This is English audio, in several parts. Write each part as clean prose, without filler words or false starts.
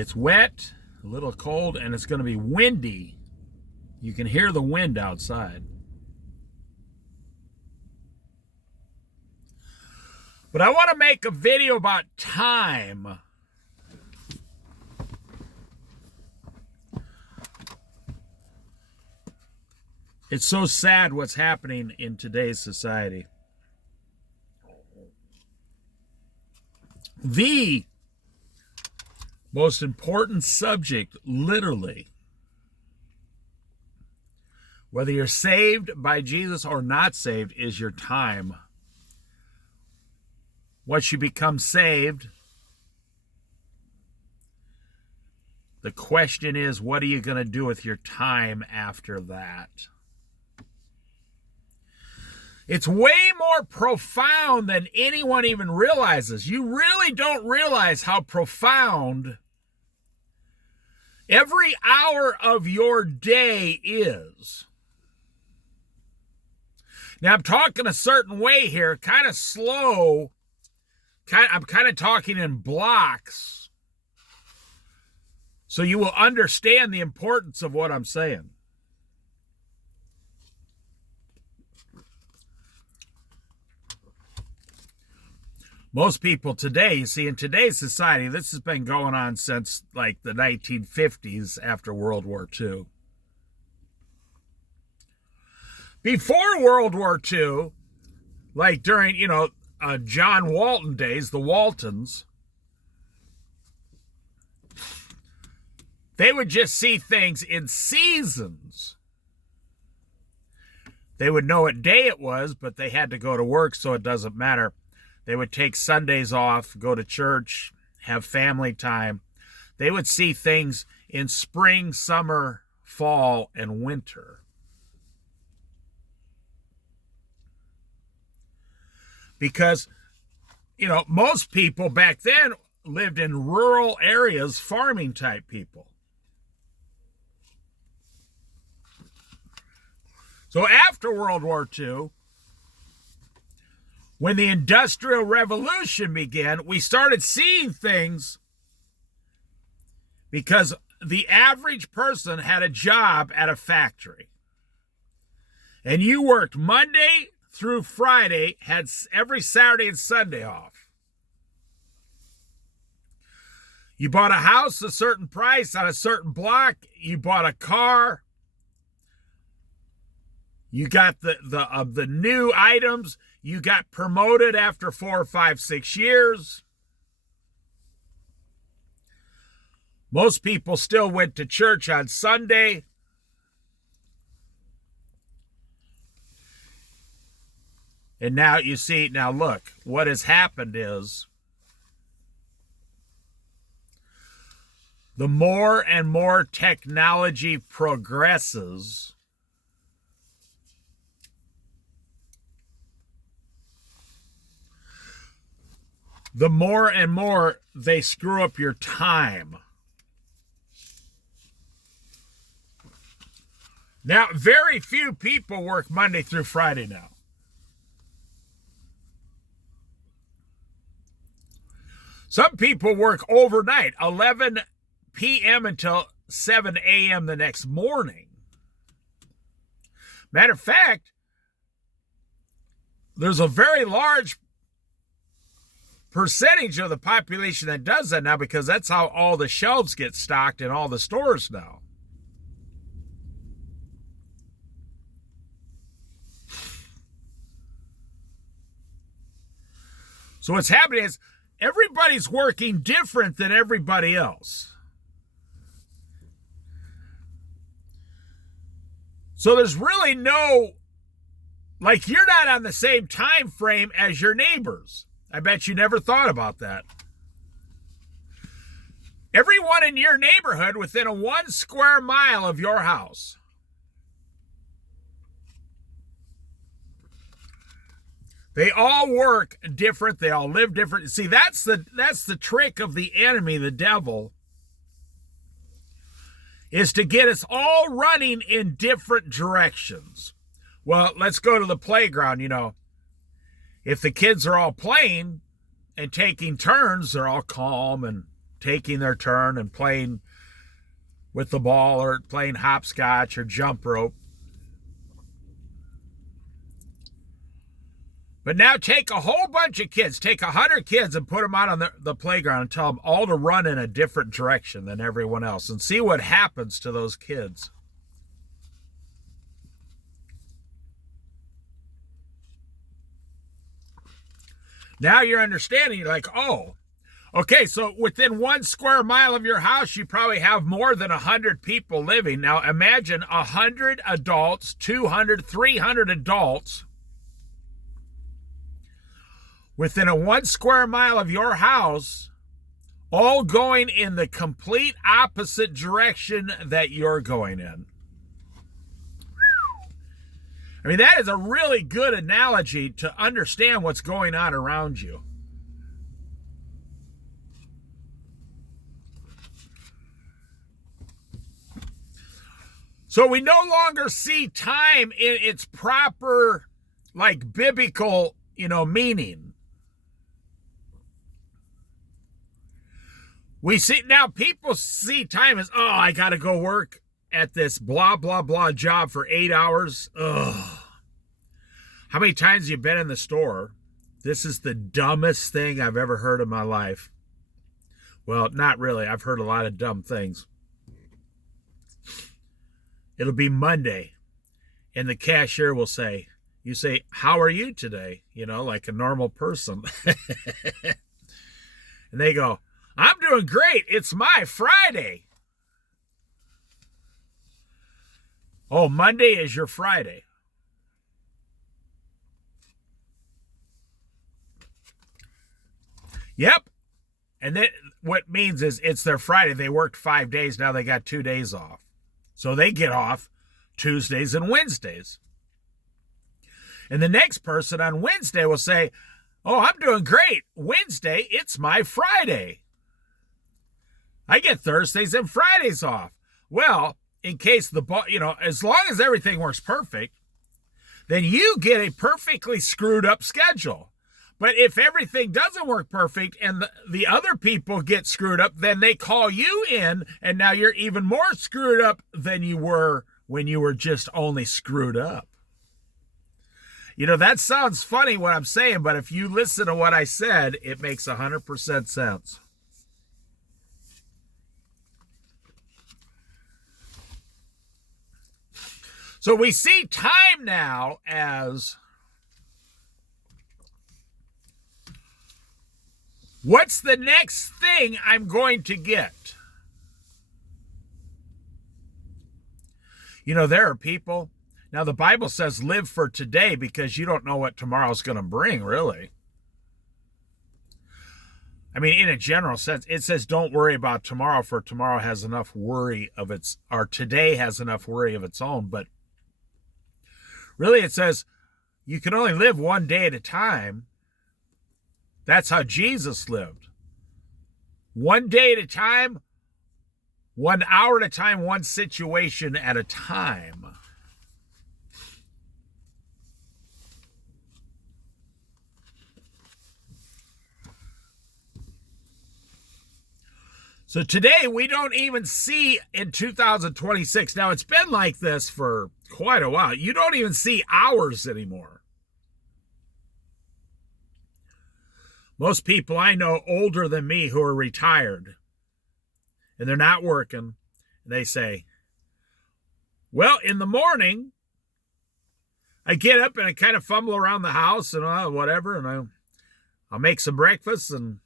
It's wet, a little cold, and it's going to be windy. You can hear the wind outside. But I want to make a video about time. It's so sad what's happening in today's society. The most important subject, literally, whether you're saved by Jesus or not saved, is your time. Once you become saved, the question is, what are you going to do with your time after that? It's way more profound than anyone even realizes. You really don't realize how profound every hour of your day is. Now, I'm talking a certain way here, kind of slow. I'm kind of talking in blocks, so you will understand the importance of what I'm saying. Most people today, you see, in today's society, this has been going on since like the 1950s after World War II. Before World War II, like during, John Walton days, the Waltons, they would just see things in seasons. They would know what day it was, but they had to go to work, so it doesn't matter. They would take Sundays off, go to church, have family time. They would see things in spring, summer, fall, and winter. Because, most people back then lived in rural areas, farming type people. So after World War II, when the Industrial Revolution began, we started seeing things because the average person had a job at a factory. And you worked Monday through Friday, had every Saturday and Sunday off. You bought a house a certain price on a certain block. You bought a car. You got the new items. You got promoted after 4, 5, 6 years. Most people still went to church on Sunday. And now you see, now look, what has happened is the more and more technology progresses, the more and more they screw up your time. Now, very few people work Monday through Friday now. Some people work overnight, 11 p.m. until 7 a.m. the next morning. Matter of fact, there's a very large percentage of the population that does that now because that's how all the shelves get stocked in all the stores now. So what's happening is everybody's working different than everybody else. So there's really no, like, you're not on the same time frame as your neighbors. I bet you never thought about that. Everyone in your neighborhood within a 1 square mile of your house, they all work different. They all live different. See, that's the trick of the enemy, the devil, is to get us all running in different directions. Well, let's go to the playground, If the kids are all playing and taking turns, they're all calm and taking their turn and playing with the ball or playing hopscotch or jump rope. But now take a whole bunch of kids, take 100 kids and put them out on the playground and tell them all to run in a different direction than everyone else and see what happens to those kids. Now you're understanding, you're like, oh, okay, so within 1 square mile of your house, you probably have more than 100 people living. Now imagine 100 adults, 200, 300 adults within a 1 square mile of your house, all going in the complete opposite direction that you're going in. I mean, that is a really good analogy to understand what's going on around you. So we no longer see time in its proper, like, biblical, meaning. We see now people see time as, oh, I got to go work at this blah, blah, blah job for 8 hours. Ugh. How many times have you been in the store? This is the dumbest thing I've ever heard in my life. Well, not really. I've heard a lot of dumb things. It'll be Monday, and the cashier will say, you say, how are you today? Like a normal person. And they go, I'm doing great. It's my Friday. Oh, Monday is your Friday. Yep. And then what it means is it's their Friday. They worked 5 days. Now they got 2 days off. So they get off Tuesdays and Wednesdays. And the next person on Wednesday will say, oh, I'm doing great. Wednesday, it's my Friday. I get Thursdays and Fridays off. Well, in case as long as everything works perfect, then you get a perfectly screwed up schedule. But if everything doesn't work perfect and the other people get screwed up, then they call you in, and now you're even more screwed up than you were when you were just only screwed up. That sounds funny what I'm saying, but if you listen to what I said, it makes 100% sense. So we see time now as, what's the next thing I'm going to get? There are people, now the Bible says live for today because you don't know what tomorrow's going to bring, really. I mean, in a general sense, it says don't worry about tomorrow, for tomorrow has enough worry of its, or today has enough worry of its own. But really it says you can only live one day at a time. That's how Jesus lived. One day at a time, 1 hour at a time, one situation at a time. So today we don't even see in 2026. Now it's been like this for quite a while. You don't even see hours anymore. Most people I know older than me who are retired and they're not working, they say, well, in the morning, I get up and I kind of fumble around the house and whatever, and I'll make some breakfast, and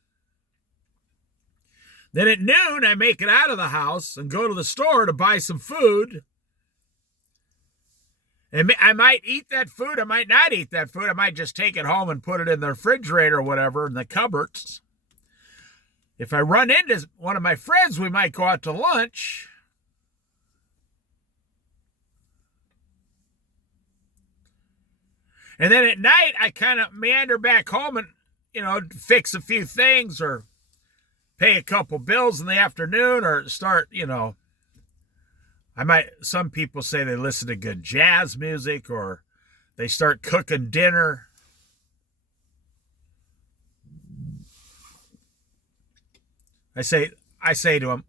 then at noon, I make it out of the house and go to the store to buy some food. And I might eat that food. I might not eat that food. I might just take it home and put it in the refrigerator or whatever in the cupboards. If I run into one of my friends, we might go out to lunch. And then at night, I kind of meander back home and, fix a few things or pay a couple bills in the afternoon or start, some people say they listen to good jazz music or they start cooking dinner. I say, I say to them,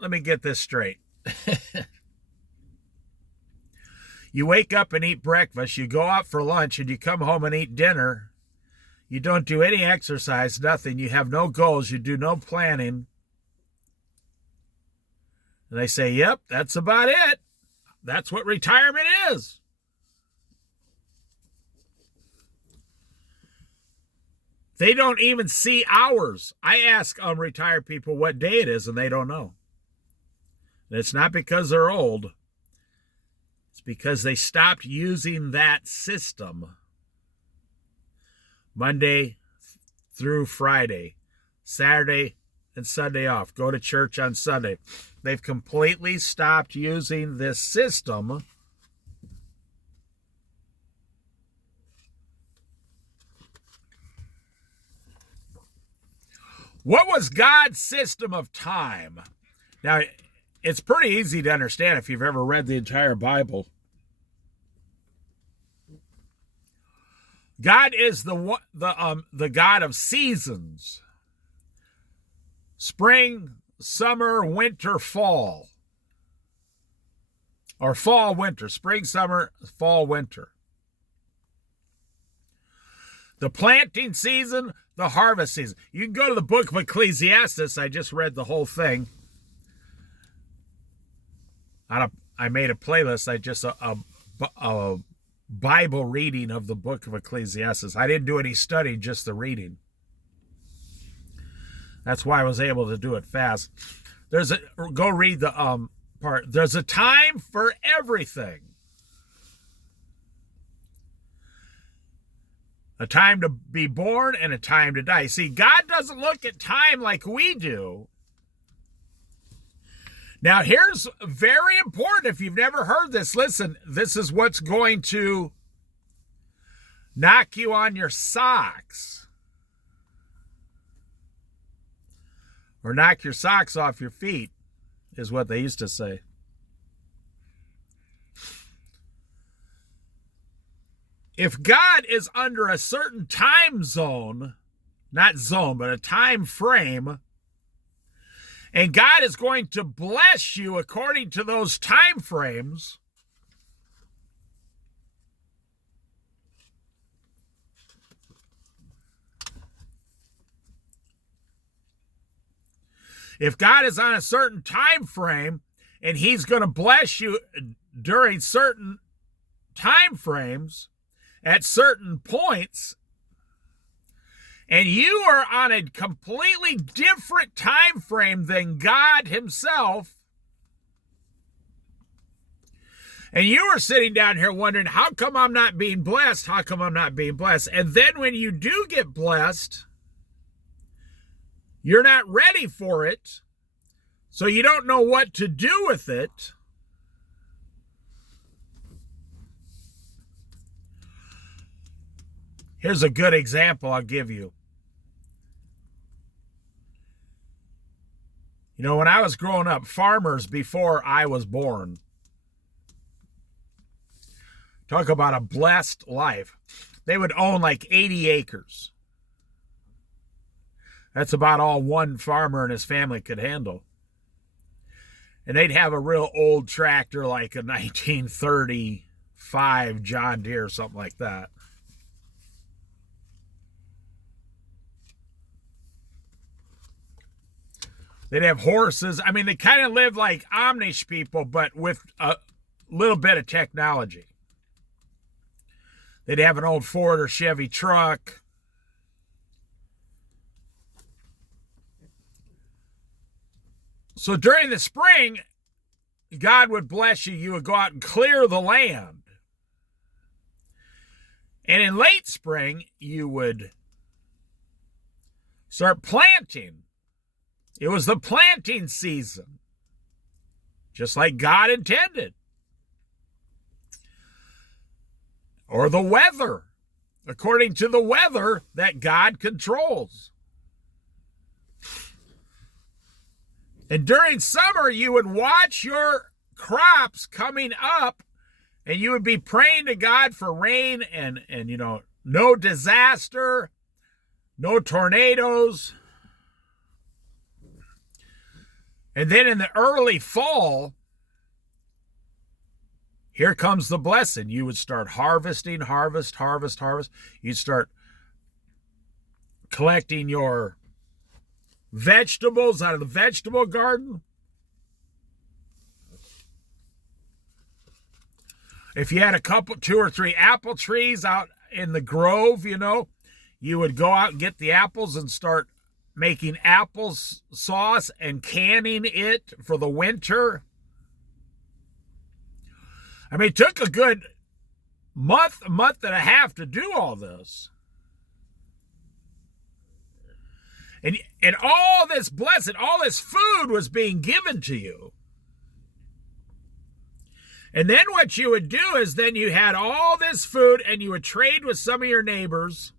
let me get this straight. You wake up and eat breakfast, you go out for lunch, and you come home and eat dinner. You don't do any exercise, nothing. You have no goals. You do no planning. And they say, yep, that's about it. That's what retirement is. They don't even see hours. I ask retired people what day it is, and they don't know. And it's not because they're old. It's because they stopped using that system. Monday through Friday, Saturday and Sunday off. Go to church on Sunday. They've completely stopped using this system. What was God's system of time? Now, it's pretty easy to understand if you've ever read the entire Bible. God is the God of seasons. Spring, summer, winter, fall. Or fall, winter. Spring, summer, fall, winter. The planting season, the harvest season. You can go to the book of Ecclesiastes. I just read the whole thing. I made a playlist. A Bible reading of the book of Ecclesiastes. I didn't do any study, just the reading. That's why I was able to do it fast. Go read the part. There's a time for everything. A time to be born and a time to die. See, God doesn't look at time like we do. Now, here's very important. If you've never heard this, listen, this is what's going to knock you on your socks. Or knock your socks off your feet, is what they used to say. If God is under a certain time zone, not zone, but a time frame, and God is going to bless you according to those time frames, if God is on a certain time frame and he's going to bless you during certain time frames at certain points, and you are on a completely different time frame than God himself, and you are sitting down here wondering, how come I'm not being blessed? How come I'm not being blessed? And then when you do get blessed, you're not ready for it, so you don't know what to do with it. Here's a good example I'll give you. You know, when I was growing up, farmers before I was born, talk about a blessed life. They would own like 80 acres. That's about all one farmer and his family could handle. And they'd have a real old tractor like a 1935 John Deere or something like that. They'd have horses. I mean, they kind of lived like Amish people, but with a little bit of technology. They'd have an old Ford or Chevy truck. So during the spring, God would bless you. You would go out and clear the land. And in late spring, you would start planting. It was the planting season, just like God intended. Or the weather, according to the weather that God controls. And during summer, you would watch your crops coming up, and you would be praying to God for rain and you know, no disaster, no tornadoes. And then in the early fall, here comes the blessing. You would start harvesting, harvest. You'd start collecting your vegetables out of the vegetable garden. If you had a couple, 2 or 3 apple trees out in the grove, you would go out and get the apples and start making apple sauce and canning it for the winter. I mean, it took a good month and a half to do all this. And all this blessing, all this food was being given to you. And then what you would do is then you had all this food and you would trade with some of your neighbors.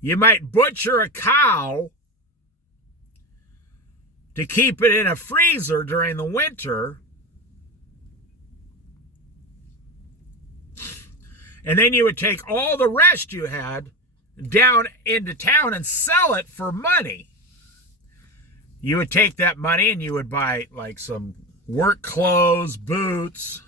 You might butcher a cow to keep it in a freezer during the winter. And then you would take all the rest you had down into town and sell it for money. You would take that money and you would buy like some work clothes, boots.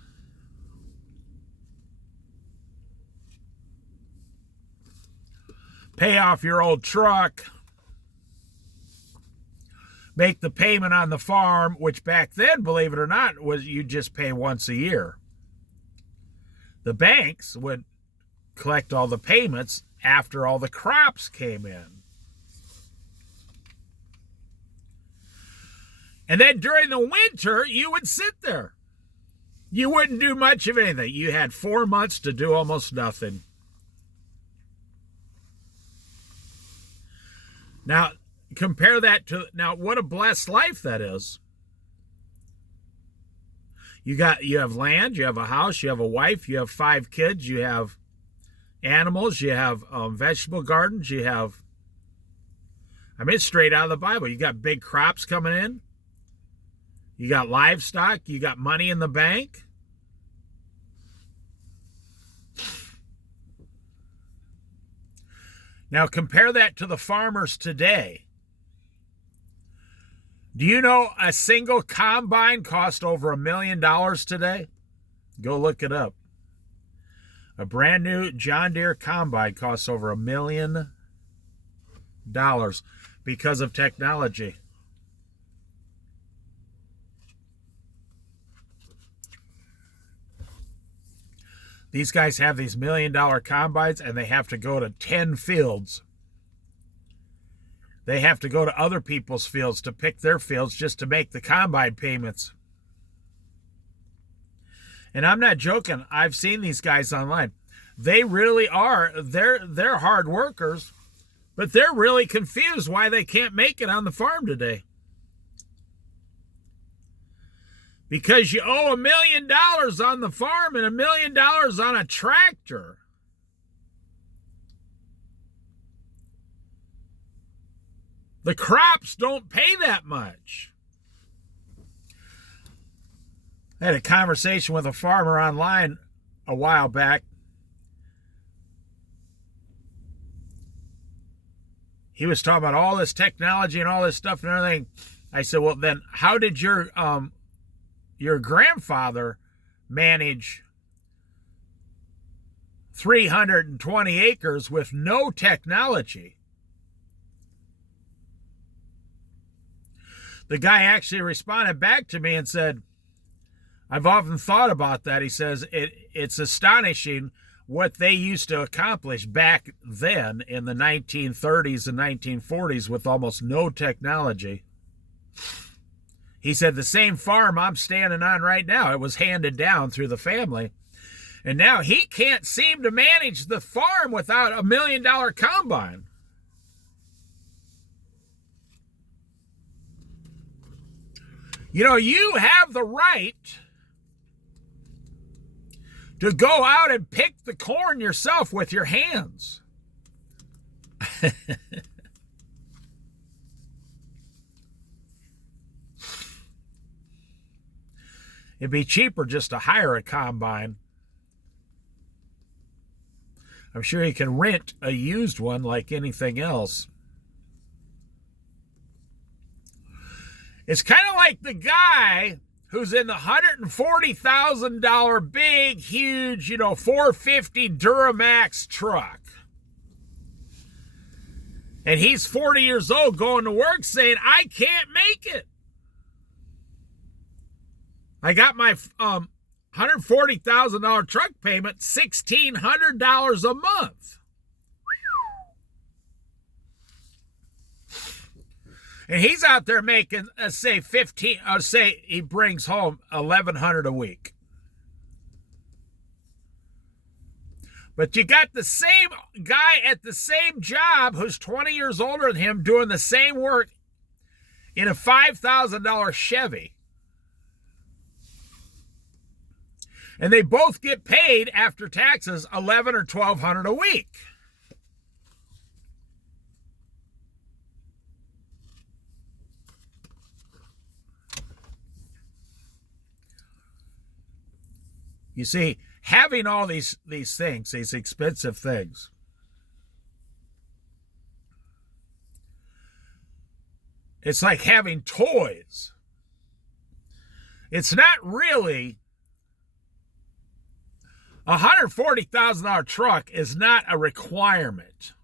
Pay off your old truck. Make the payment on the farm, which back then, believe it or not, was you just pay once a year. The banks would collect all the payments after all the crops came in. And then during the winter, you would sit there. You wouldn't do much of anything. You had 4 months to do almost nothing. Now, compare that to, what a blessed life that is. You have land, you have a house, you have a wife, you have 5 kids, you have animals, you have vegetable gardens, you have, it's straight out of the Bible. You got big crops coming in. You got livestock, you got money in the bank. Now compare that to the farmers today. Do you know a single combine cost over $1 million today? Go look it up. A brand new John Deere combine costs over $1 million because of technology. These guys have these $1 million combines and they have to go to 10 fields. They have to go to other people's fields to pick their fields just to make the combine payments. And I'm not joking. I've seen these guys online. They really are. They're hard workers, but they're really confused why they can't make it on the farm today. Because you owe $1 million on the farm and $1 million on a tractor. The crops don't pay that much. I had a conversation with a farmer online a while back. He was talking about all this technology and all this stuff and everything. I said, well, then how did your grandfather manage 320 acres with no technology? The guy actually responded back to me and said, I've often thought about that. He says, it's astonishing what they used to accomplish back then in the 1930s and 1940s with almost no technology. He said, the same farm I'm standing on right now, it was handed down through the family. And now he can't seem to manage the farm without $1 million combine. You have the right to go out and pick the corn yourself with your hands. It'd be cheaper just to hire a combine. I'm sure you can rent a used one like anything else. It's kind of like the guy who's in the $140,000 big, huge, 450 Duramax truck. And he's 40 years old going to work saying, I can't make it. I got my $140,000 truck payment, $1,600 a month. And he's out there making, say he brings home $1,100 a week. But you got the same guy at the same job who's 20 years older than him doing the same work in a $5,000 Chevy. And they both get paid after taxes $1,100 or $1,200 a week. You see, having all these things, these expensive things, it's like having toys. It's not really a $140,000 truck is not a requirement.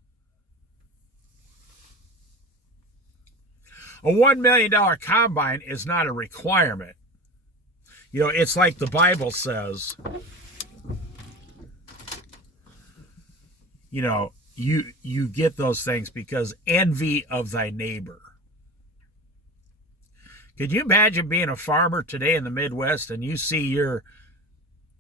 A $1 million combine is not a requirement. It's like the Bible says, you get those things because envy of thy neighbor. Could you imagine being a farmer today in the Midwest and you see your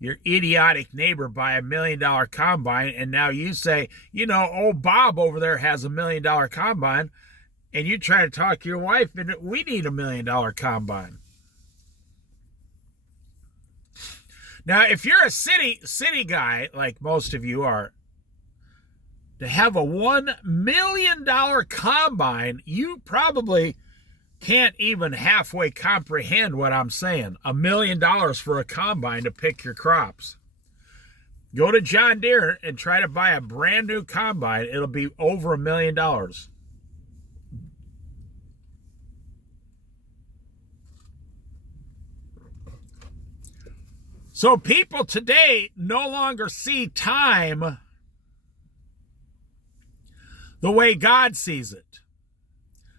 idiotic neighbor buy $1 million combine, and now you say, old Bob over there has $1 million combine, and you try to talk to your wife, and we need $1 million combine. Now, if you're a city guy, like most of you are, to have a $1 million combine, you probably can't even halfway comprehend what I'm saying. $1 million for a combine to pick your crops. Go to John Deere and try to buy a brand new combine. It'll be over $1 million. So people today no longer see time the way God sees it.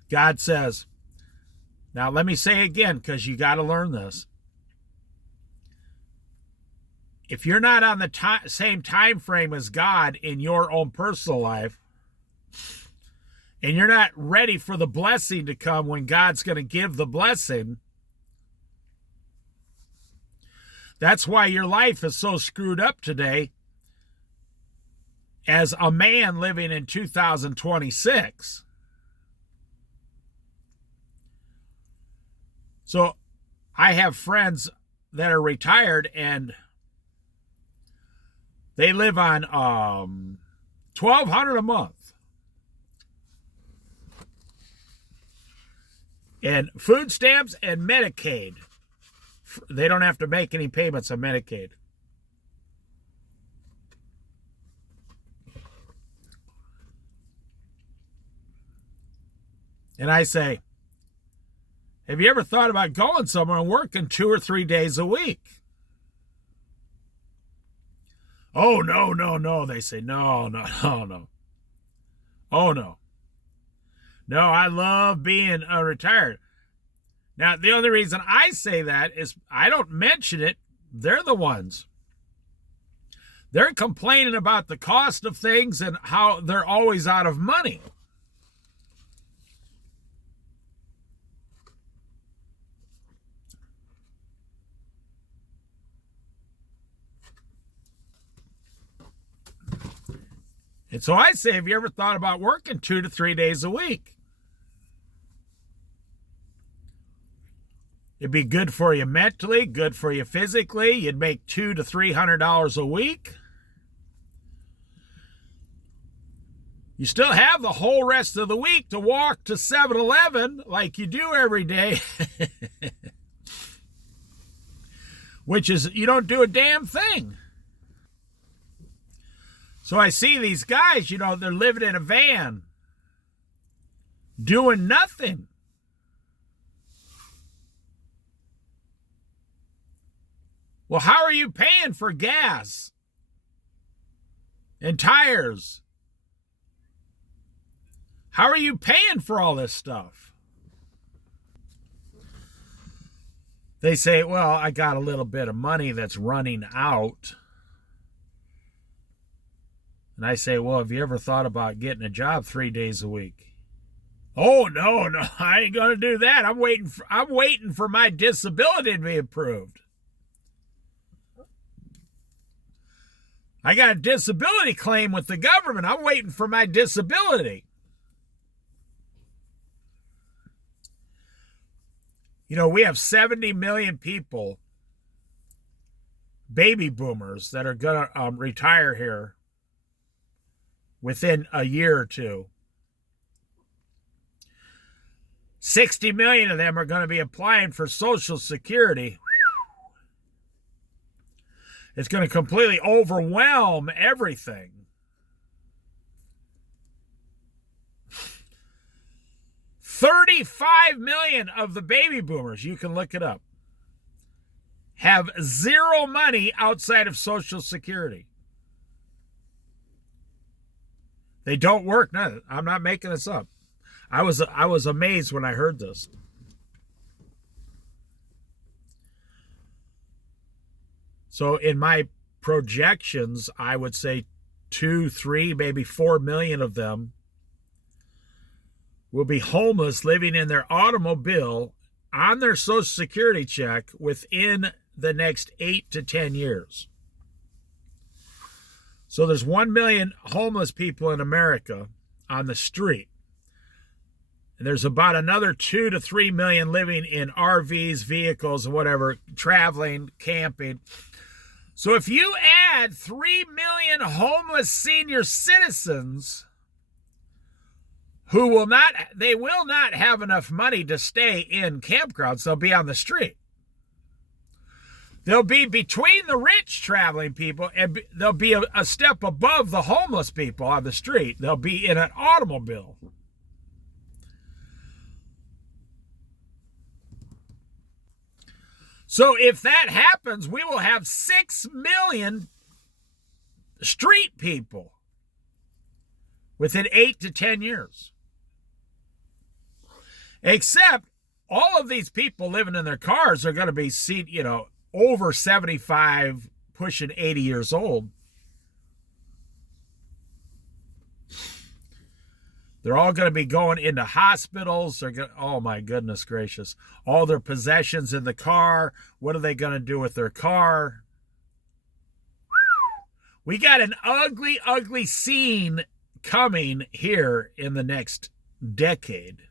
God says, now let me say again, because you got to learn this. If you're not on the same time frame as God in your own personal life, and you're not ready for the blessing to come when God's going to give the blessing, that's why your life is so screwed up today as a man living in 2026. So I have friends that are retired and they live on $1,200 a month. And food stamps and Medicaid. They don't have to make any payments on Medicaid. And I say, have you ever thought about going somewhere and working 2 or 3 days a week? Oh, no. They say, no. Oh, no. No, I love being retired. Now, the only reason I say that is I don't mention it. They're the ones. They're complaining about the cost of things and how they're always out of money. And so I say, have you ever thought about working 2 to 3 days a week? It'd be good for you mentally, good for you physically. You'd make $200 to $300 a week. You still have the whole rest of the week to walk to 7-Eleven like you do every day. Which is, you don't do a damn thing. So I see these guys, they're living in a van, doing nothing. Well, how are you paying for gas and tires? How are you paying for all this stuff? They say, well, I got a little bit of money that's running out. And I say, well, have you ever thought about getting a job 3 days a week? Oh, no, I ain't going to do that. I'm waiting for my disability to be approved. I got a disability claim with the government. I'm waiting for my disability. You know, we have 70 million people, baby boomers, that are going to retire here within a year or two. 60 million of them are going to be applying for Social Security. It's going to completely overwhelm everything. 35 million of the baby boomers, you can look it up, have zero money outside of Social Security. They don't work. No, I'm not making this up. I was amazed when I heard this. So in my projections, I would say 2, 3, maybe 4 million of them will be homeless, living in their automobile on their Social Security check within the next 8 to 10 years. So there's 1 million homeless people in America on the street. And there's about another 2 to 3 million living in RVs, vehicles, and whatever, traveling, camping. So if you add 3 million homeless senior citizens who will not have enough money to stay in campgrounds, they'll be on the street. They'll be between the rich traveling people, and they'll be a step above the homeless people on the street. They'll be in an automobile. So if that happens, we will have 6 million street people within 8 to 10 years. Except all of these people living in their cars are going to be, over 75, pushing 80 years old. They're all going to be going into hospitals. Oh, my goodness gracious. All their possessions in the car. What are they going to do with their car? We got an ugly, ugly scene coming here in the next decade.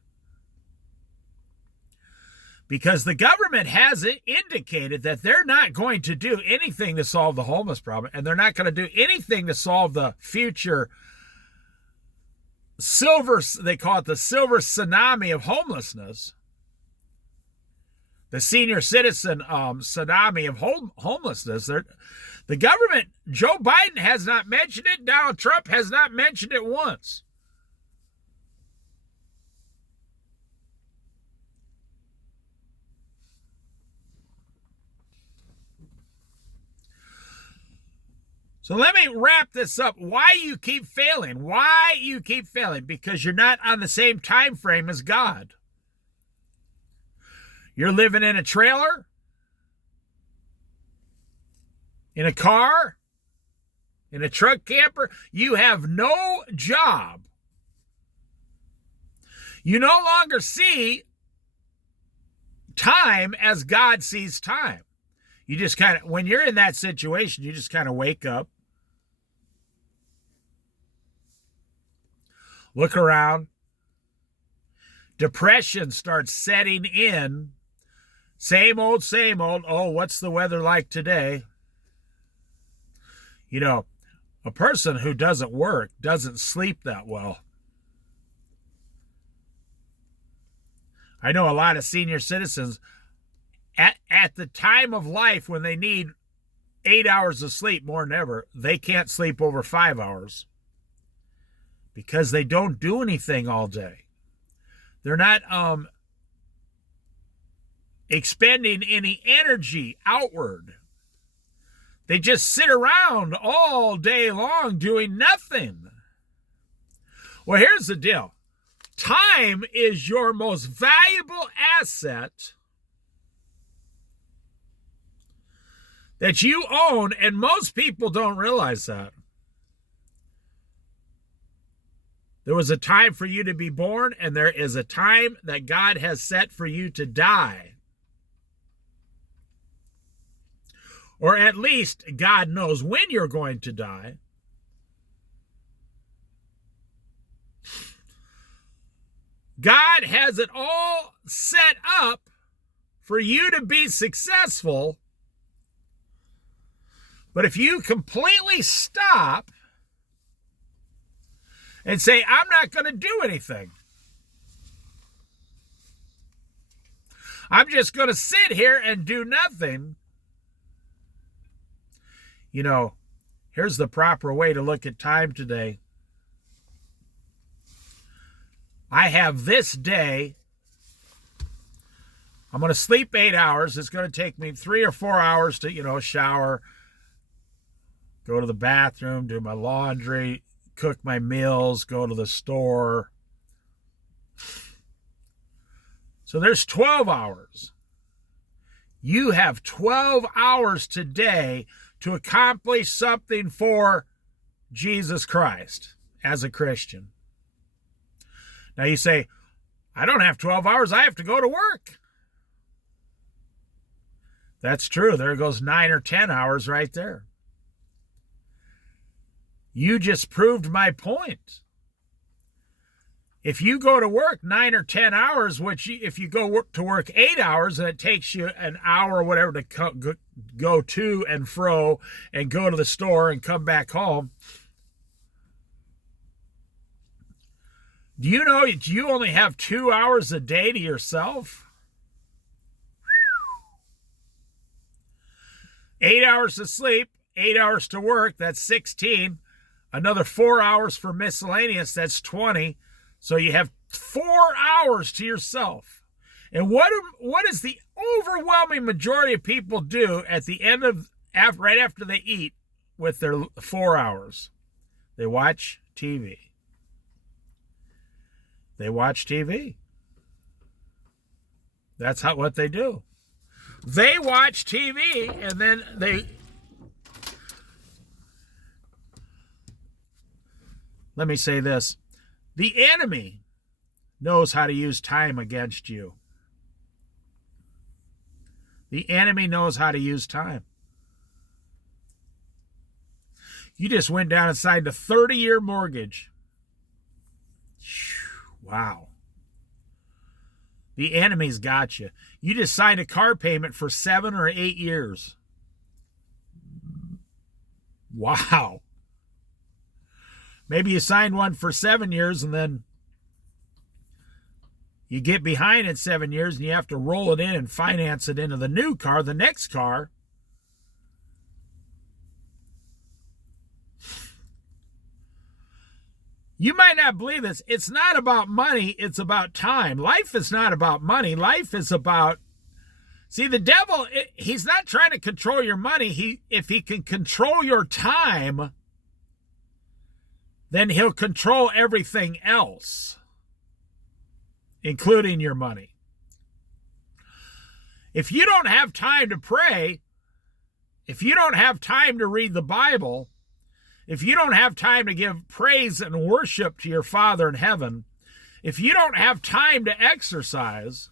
Because the government has indicated that they're not going to do anything to solve the homeless problem, and they're not going to do anything to solve the future they call it the silver tsunami of homelessness, the senior citizen tsunami of homelessness. The government, Joe Biden has not mentioned it. Donald Trump has not mentioned it once. So let me wrap this up. Why you keep failing? Why you keep failing? Because you're not on the same time frame as God. You're living in a trailer, in a car, in a truck camper. You have no job. You no longer see time as God sees time. You just when you're in that situation, you just kind of wake up, look around. Depression starts setting in. Same old, same old. Oh, what's the weather like today? A person who doesn't work doesn't sleep that well. I know a lot of senior citizens at the time of life when they need 8 hours of sleep more than ever, they can't sleep over 5 hours because they don't do anything all day. They're not expending any energy outward. They just sit around all day long doing nothing. Well, here's the deal. Time is your most valuable asset that you own, and most people don't realize that. There was a time for you to be born, and there is a time that God has set for you to die. Or at least God knows when you're going to die. God has it all set up for you to be successful. But if you completely stop and say, I'm not going to do anything, I'm just going to sit here and do nothing, you know, here's the proper way to look at time today. I have this day. I'm going to sleep 8 hours. It's going to take me 3 or 4 hours to, shower, go to the bathroom, do my laundry, cook my meals, go to the store. So there's 12 hours. You have 12 hours today to accomplish something for Jesus Christ as a Christian. Now you say, I don't have 12 hours. I have to go to work. That's true. There goes 9 or 10 hours right there. You just proved my point. If you go to work 9 or 10 hours, if you go to work 8 hours and it takes you an hour or whatever to go to and fro and go to the store and come back home, do you know you only have 2 hours a day to yourself? 8 hours to sleep, 8 hours to work, that's 16. Another 4 hours for miscellaneous, that's 20. So you have 4 hours to yourself. And what does the overwhelming majority of people do at the end of, right after they eat with their 4 hours? They watch TV. They watch TV. That's what they do. They watch TV and then let me say this. The enemy knows how to use time against you. The enemy knows how to use time. You just went down and signed a 30-year mortgage. Wow. The enemy's got you. You just signed a car payment for 7 or 8 years. Wow. Maybe you signed one for 7 years and then you get behind in 7 years and you have to roll it in and finance it into the new car, the next car. You might not believe this. It's not about money. It's about time. Life is not about money. Life is about... See, the devil, he's not trying to control your money. If he can control your time, then he'll control everything else, including your money. If you don't have time to pray, if you don't have time to read the Bible, if you don't have time to give praise and worship to your Father in heaven, if you don't have time to exercise,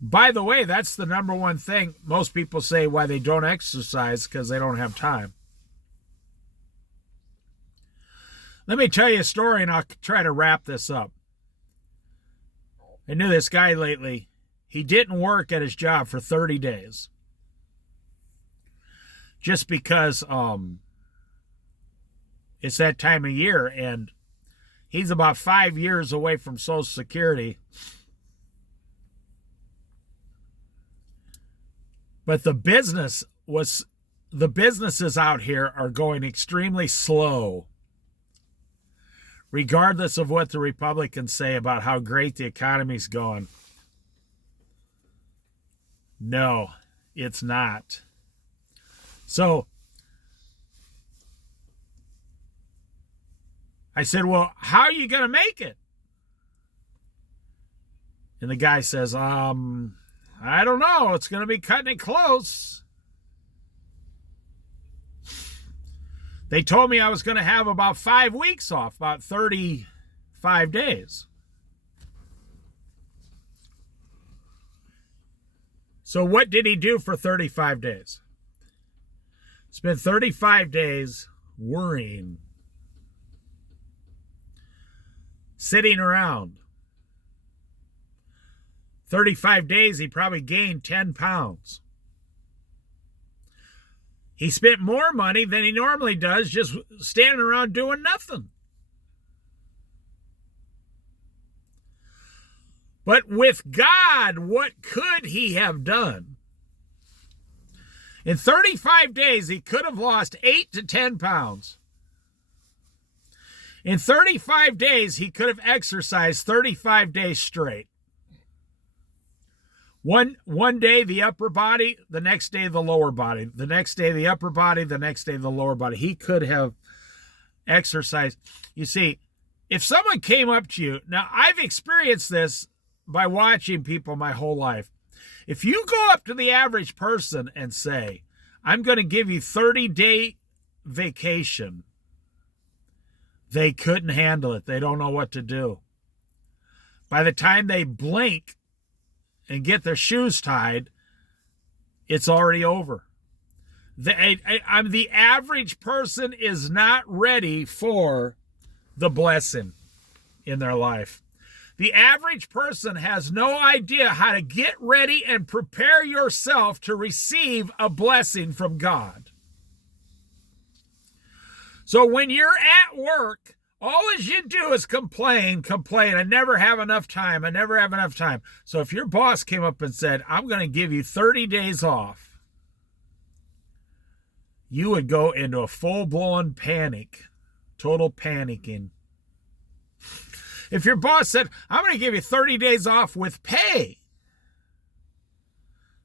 by the way, that's the number one thing most people say why they don't exercise, because they don't have time. Let me tell you a story and I'll try to wrap this up. I knew this guy lately. He didn't work at his job for 30 days. Just because it's that time of year, and he's about 5 years away from Social Security. But the businesses out here are going extremely slow, regardless of what the Republicans say about how great the economy's going. No, it's not. So I said, well, how are you going to make it? And the guy says, I don't know. It's going to be cutting it close. They told me I was going to have about 5 weeks off, about 35 days. So what did he do for 35 days? Spent 35 days worrying, sitting around. 35 days, he probably gained 10 pounds. He spent more money than he normally does just standing around doing nothing. But with God, what could he have done? In 35 days, he could have lost 8 to 10 pounds. In 35 days, he could have exercised 35 days straight. One day, the upper body, the next day, the lower body. The next day, the upper body, the next day, the lower body. He could have exercised. You see, if someone came up to you, now I've experienced this by watching people my whole life. If you go up to the average person and say, I'm going to give you 30-day vacation, they couldn't handle it. They don't know what to do. By the time they blink and get their shoes tied, it's already over. The average person is not ready for the blessing in their life. The average person has no idea how to get ready and prepare yourself to receive a blessing from God. So when you're at work, all as you do is complain. I never have enough time. So if your boss came up and said, I'm going to give you 30 days off, you would go into a full-blown panic, total panicking. If your boss said, I'm going to give you 30 days off with pay,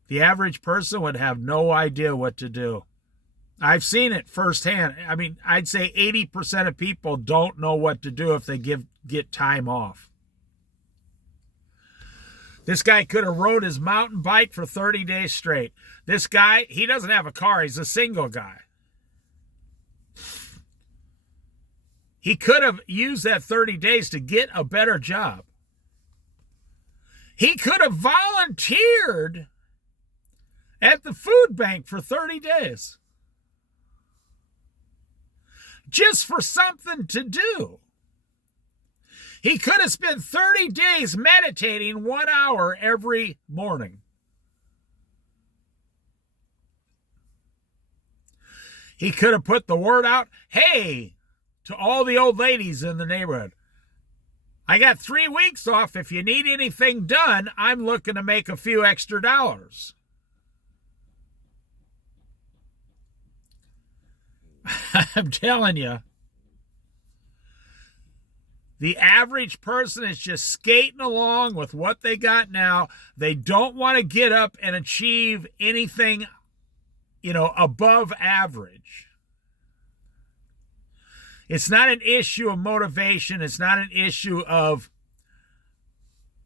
the average person would have no idea what to do. I've seen it firsthand. I mean, I'd say 80% of people don't know what to do if they get time off. This guy could have rode his mountain bike for 30 days straight. This guy, he doesn't have a car. He's a single guy. He could have used that 30 days to get a better job. He could have volunteered at the food bank for 30 days. Just for something to do. He could have spent 30 days meditating 1 hour every morning. He could have put the word out, hey, to all the old ladies in the neighborhood, I got 3 weeks off. If you need anything done, I'm looking to make a few extra dollars. I'm telling you, the average person is just skating along with what they got now. They don't want to get up and achieve anything, above average. It's not an issue of motivation. It's not an issue of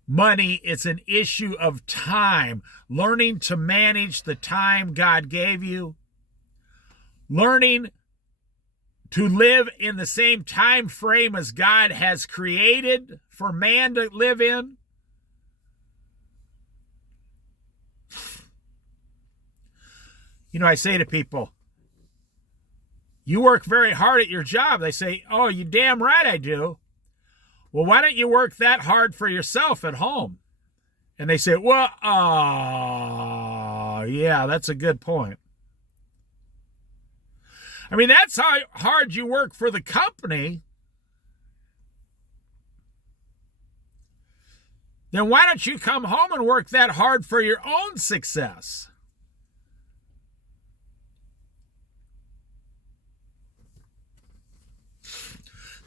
money. It's an issue of time. Learning to manage the time God gave you. Learning to live in the same time frame as God has created for man to live in. I say to people, you work very hard at your job. They say, oh, you damn right I do. Well, why don't you work that hard for yourself at home? And they say, well, yeah, that's a good point. I mean, that's how hard you work for the company. Then why don't you come home and work that hard for your own success?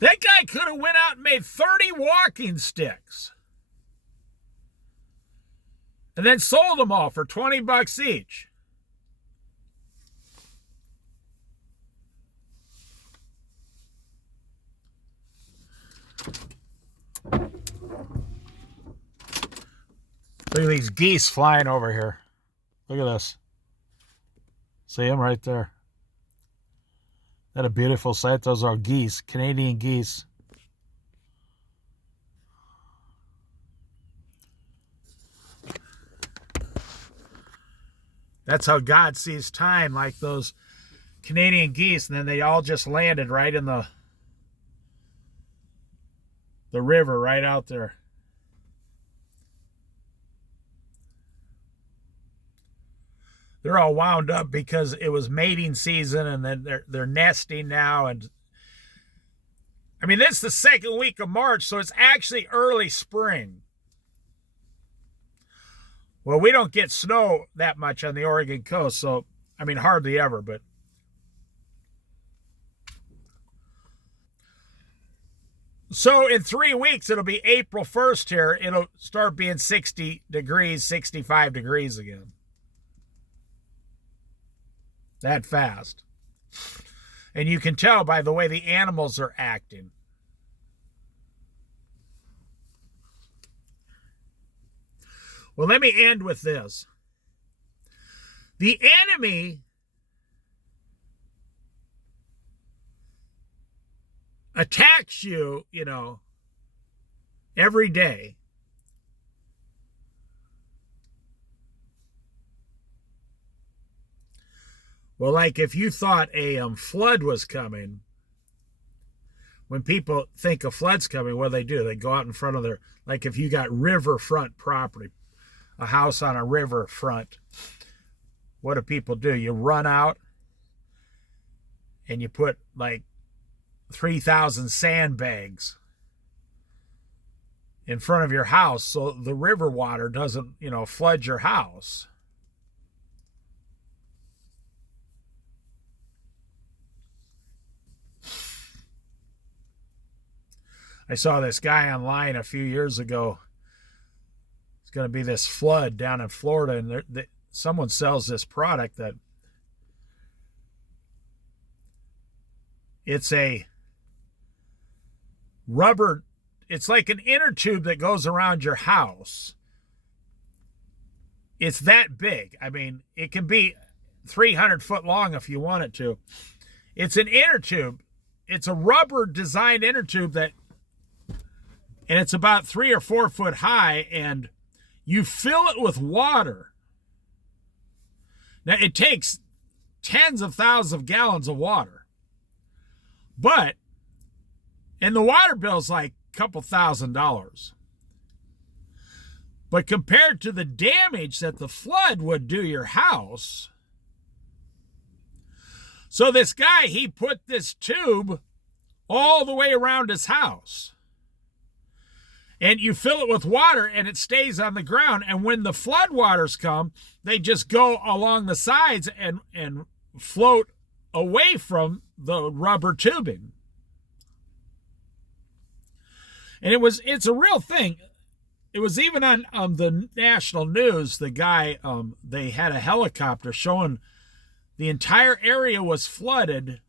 That guy could have went out and made 30 walking sticks and then sold them all for $20 each. Look at these geese flying over here. Look at this. See them right there. Isn't that a beautiful sight? Those are geese, Canadian geese. That's how God sees time, like those Canadian geese, and then they all just landed right in the river right out there. They're all wound up because it was mating season, and then they're nesting now. And I mean, this is the second week of March, so it's actually early spring. Well, we don't get snow that much on the Oregon coast, so I mean, hardly ever, but so in 3 weeks, it'll be April 1st here. It'll start being 60 degrees, 65 degrees again. That fast. And you can tell by the way the animals are acting. Well, let me end with this. The enemy attacks you, every day. Well, like if you thought a flood was coming, when people think a flood's coming, what do? They go out in front of like if you got riverfront property, a house on a riverfront, what do people do? You run out and you put like 3,000 sandbags in front of your house so the river water doesn't, flood your house. I saw this guy online a few years ago. It's going to be this flood down in Florida, and someone sells this product that it's a rubber, it's like an inner tube that goes around your house. It's that big. I mean, it can be 300 foot long if you want it to. It's an inner tube. It's a rubber designed inner tube and it's about 3 or 4 foot high, and you fill it with water. Now, it takes tens of thousands of gallons of water. And the water bill's like a couple $1,000s. But compared to the damage that the flood would do your house, so this guy, he put this tube all the way around his house. And you fill it with water and it stays on the ground. And when the flood waters come, they just go along the sides and float away from the rubber tubing. And it's a real thing. It was even on the national news. The guy, they had a helicopter showing the entire area was flooded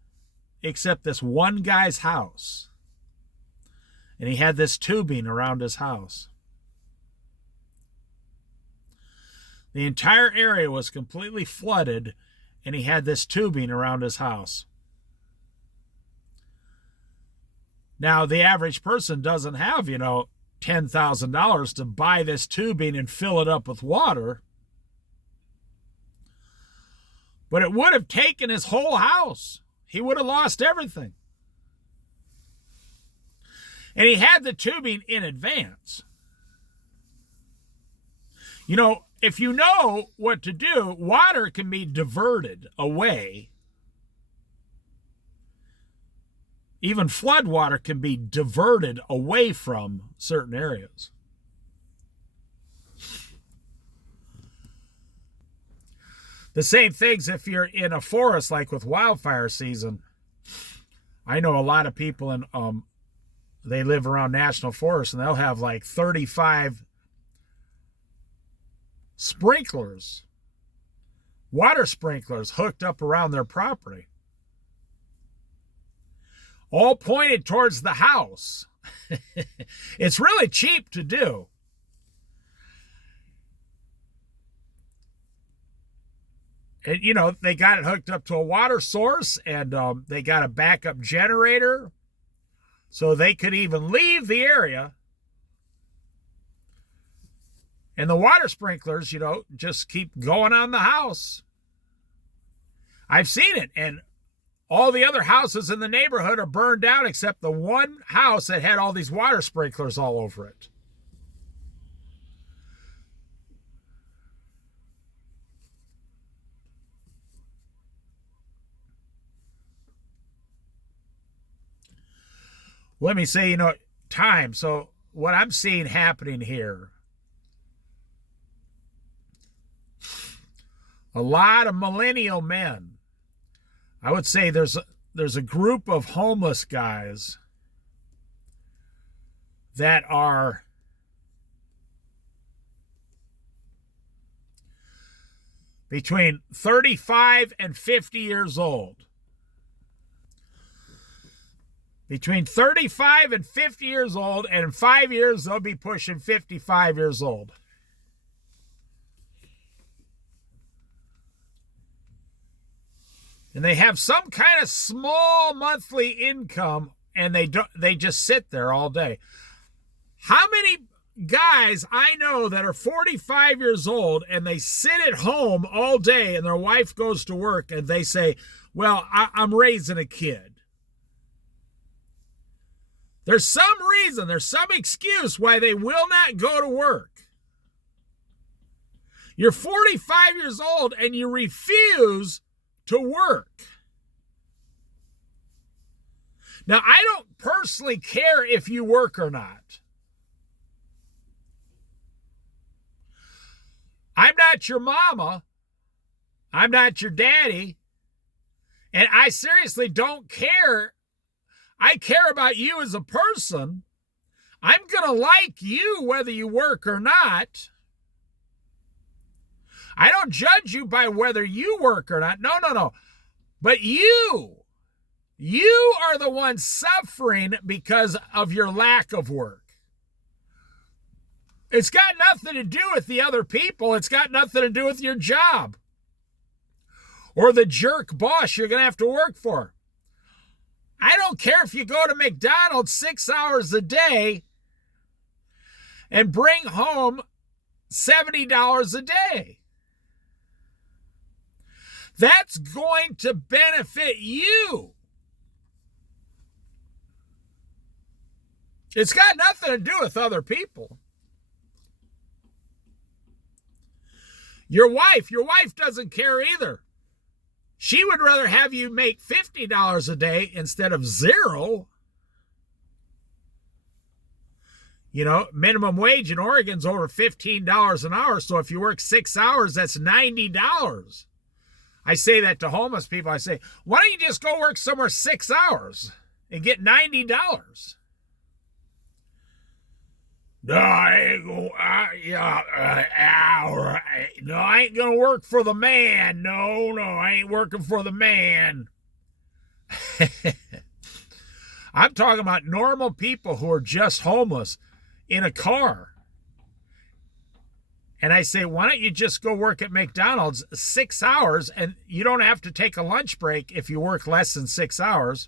except this one guy's house. And he had this tubing around his house. The entire area was completely flooded, and he had this tubing around his house. Now, the average person doesn't have, $10,000 to buy this tubing and fill it up with water. But it would have taken his whole house. He would have lost everything. And he had the tubing in advance. If you know what to do, water can be diverted away. Even flood water can be diverted away from certain areas. The same things if you're in a forest, like with wildfire season. I know a lot of people they live around national forests, and they'll have like 35 sprinklers, water sprinklers hooked up around their property, all pointed towards the house. It's really cheap to do. And, they got it hooked up to a water source, and they got a backup generator so they could even leave the area. And the water sprinklers, just keep going on the house. I've seen it, and all the other houses in the neighborhood are burned down except the one house that had all these water sprinklers all over it. Let me say, time. So what I'm seeing happening here, a lot of millennial men, I would say there's a group of homeless guys that are between 35 and 50 years old. Between 35 and 50 years old, and in 5 years, they'll be pushing 55 years old. And they have some kind of small monthly income, and they just sit there all day. How many guys I know that are 45 years old and they sit at home all day and their wife goes to work and they say, well, I'm raising a kid. There's some reason, there's some excuse why they will not go to work. You're 45 years old and you refuse to work. Now, I don't personally care if you work or not. I'm not your mama. I'm not your daddy. And I seriously don't care. I care about you as a person. I'm going to like you whether you work or not. I don't judge you by whether you work or not. No. But you are the one suffering because of your lack of work. It's got nothing to do with the other people. It's got nothing to do with your job or the jerk boss you're going to have to work for. I don't care if you go to McDonald's 6 hours a day and bring home $70 a day. That's going to benefit you. It's got nothing to do with other people. Your wife doesn't care either. She would rather have you make $50 a day instead of zero. Minimum wage in Oregon's over $15 an hour. So if you work 6 hours, that's $90. I say that to homeless people. I say, why don't you just go work somewhere 6 hours and get $90? No, I ain't gonna. No, I ain't gonna work for the man. No, I ain't working for the man. I'm talking about normal people who are just homeless in a car. And I say, why don't you just go work at McDonald's 6 hours, and you don't have to take a lunch break if you work less than 6 hours.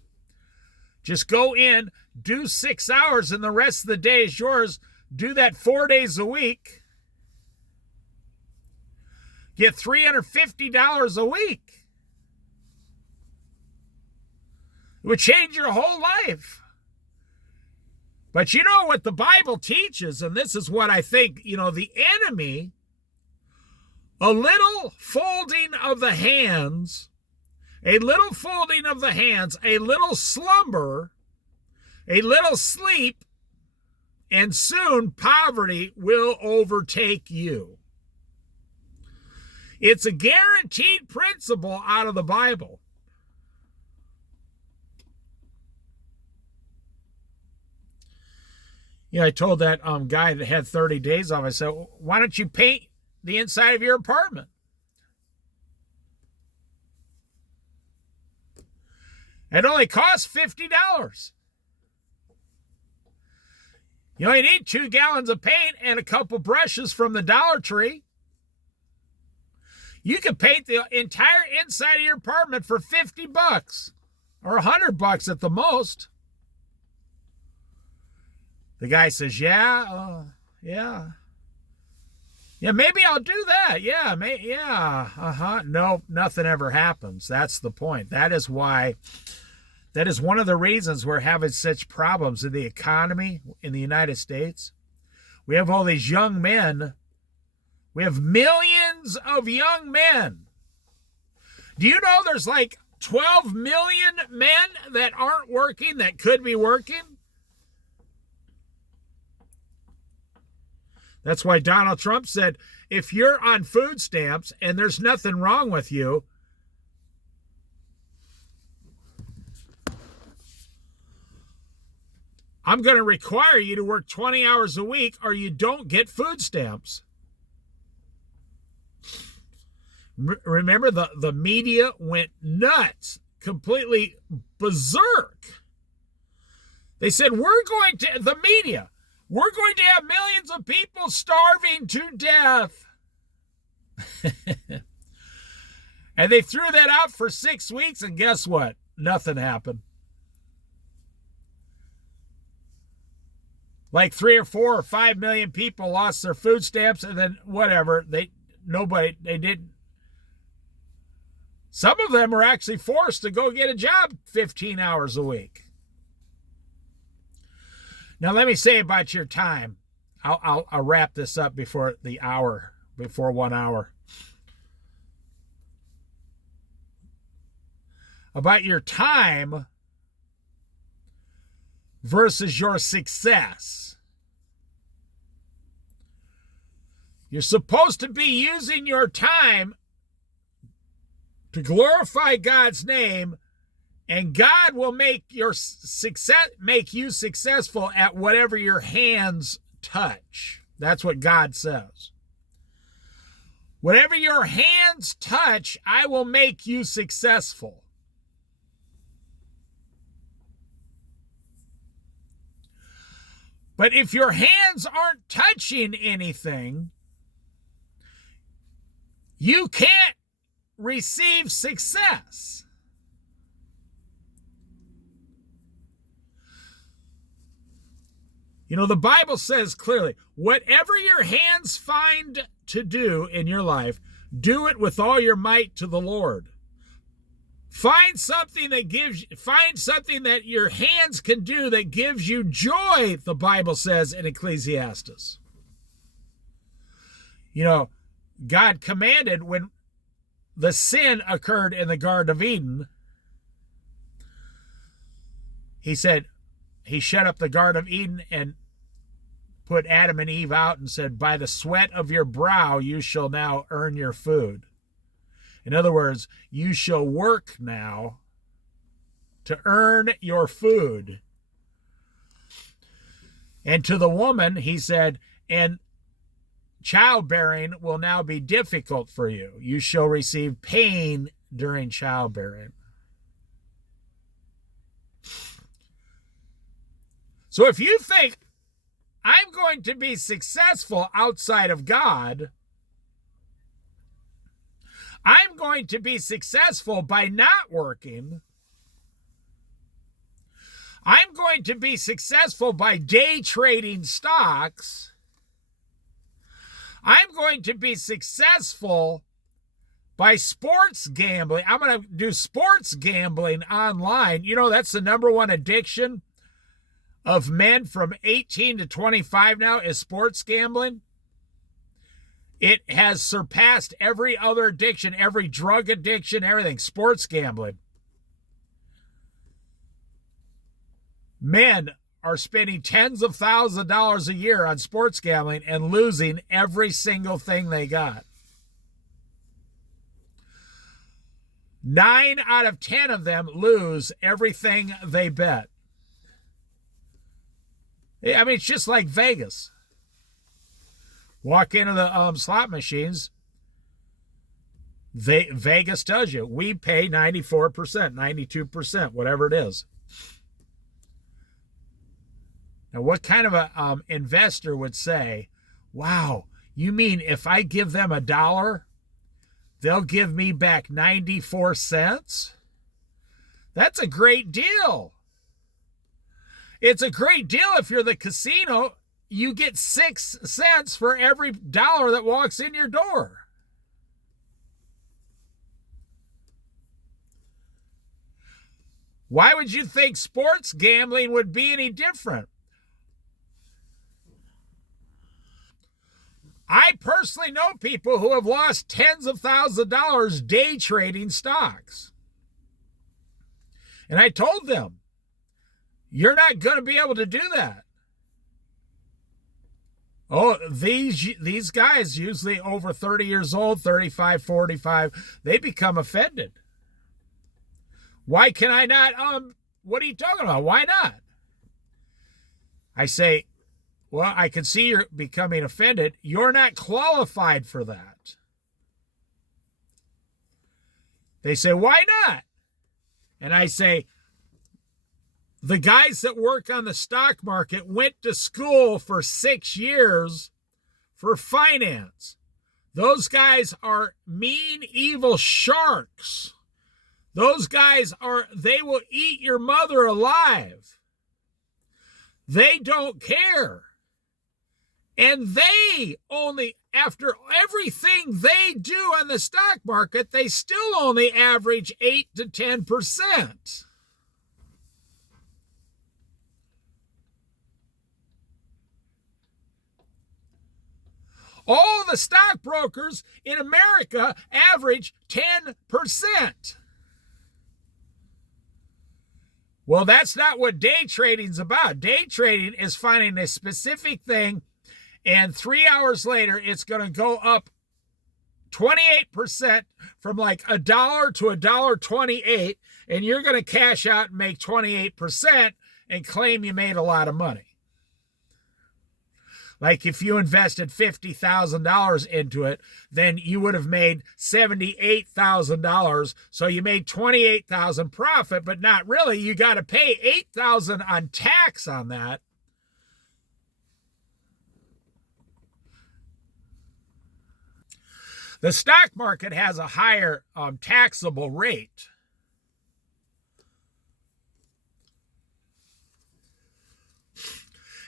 Just go in, do 6 hours, and the rest of the day is yours. Do that 4 days a week. Get $350 a week. It would change your whole life. But you know what the Bible teaches, and this is what I think, the enemy, a little folding of the hands, a little slumber, a little sleep, and soon poverty will overtake you. It's a guaranteed principle out of the Bible. I told that guy that had 30 days off, I said, why don't you paint the inside of your apartment? It only costs $50. You only need 2 gallons of paint and a couple brushes from the Dollar Tree. You could paint the entire inside of your apartment for $50 or $100 at the most. The guy says, yeah. Yeah, maybe I'll do that. Nope, nothing ever happens. That's the point. That is one of the reasons we're having such problems in the economy in the United States. We have all these young men. We have millions of young men. Do you know there's like 12 million men that aren't working that could be working? That's why Donald Trump said, if you're on food stamps and there's nothing wrong with you, I'm going to require you to work 20 hours a week or you don't get food stamps. Remember, the media went nuts, completely berserk. They said, the media, we're going to have millions of people starving to death. And they threw that out for 6 weeks, and guess what? Nothing happened. Like 3 or 4 or 5 million people lost their food stamps, and then whatever, they didn't. Some of them were actually forced to go get a job 15 hours a week. Now, let me say about your time. I'll wrap this up before 1 hour. About your time versus your success. You're supposed to be using your time to glorify God's name, and God will make you successful at whatever your hands touch. That's what God says. Whatever your hands touch, I will make you successful. But if your hands aren't touching anything, you can't receive success. You know, the Bible says clearly, whatever your hands find to do in your life, do it with all your might to the Lord. Find something that your hands can do that gives you joy, the Bible says in Ecclesiastes. You know, God commanded when the sin occurred in the Garden of Eden, he said, he shut up the Garden of Eden and put Adam and Eve out and said, by the sweat of your brow you shall now earn your food. In other words, you shall work now to earn your food. And to the woman, he said, and childbearing will now be difficult for you. You shall receive pain during childbearing. So if you think I'm going to be successful outside of God, I'm going to be successful by not working, I'm going to be successful by day trading stocks, I'm going to be successful by sports gambling. I'm going to do sports gambling online. You know, that's the number one addiction of men from 18 to 25 now is sports gambling. It has surpassed every other addiction, every drug addiction, everything. Sports gambling. Men are spending tens of thousands of dollars a year on sports gambling and losing every single thing they got. 9 out of 10 of them lose everything they bet. I mean, it's just like Vegas. Walk into the slot machines. Vegas tells you, we pay 94%, 92%, whatever it is. Now, what kind of a investor would say, wow, you mean if I give them $1, they'll give me back 94 cents. That's a great deal. It's a great deal if you're the casino. You get 6 cents for every dollar that walks in your door. Why would you think sports gambling would be any different? I personally know people who have lost tens of thousands of dollars day trading stocks. And I told them, you're not going to be able to do that. Oh, these guys, usually over 30 years old, 35, 45, they become offended. Why can I not? What are you talking about? Why not? I say, well, I can see you're becoming offended. You're not qualified for that. They say, why not? And I say, the guys that work on the stock market went to school for 6 years for finance. Those guys are mean, evil sharks. Those guys they will eat your mother alive. They don't care. And they only, after everything they do on the stock market, they still only average 8 to 10%. All the stockbrokers in America average 10%. Well, that's not what day trading's about. Day trading is finding a specific thing, and 3 hours later, it's going to go up 28% from like $1 to $1.28, and you're going to cash out and make 28% and claim you made a lot of money. Like if you invested $50,000 into it, then you would have made $78,000. So you made $28,000 profit, but not really. You got to pay $8,000 on tax on that. The stock market has a higher taxable rate.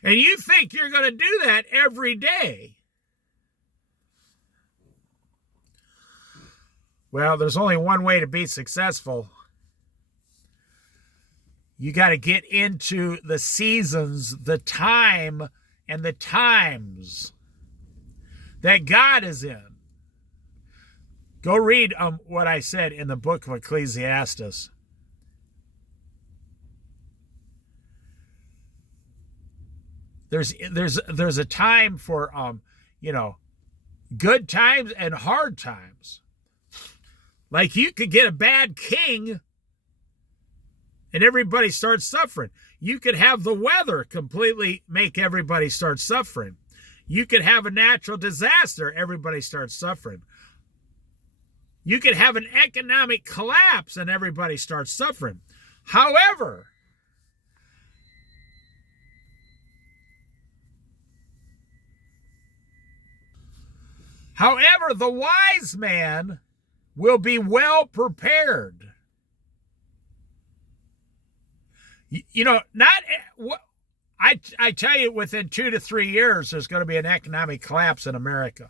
And you think you're going to do that every day. Well, there's only one way to be successful. You got to get into the seasons, the time, and the times that God is in. Go read what I said in the book of Ecclesiastes. There's a time for good times and hard times. Like you could get a bad king and everybody starts suffering. You could have the weather completely make everybody start suffering. You could have a natural disaster, everybody starts suffering. You could have an economic collapse and everybody starts suffering. However, the wise man will be well prepared. I tell you, within 2 to 3 years, there's going to be an economic collapse in America.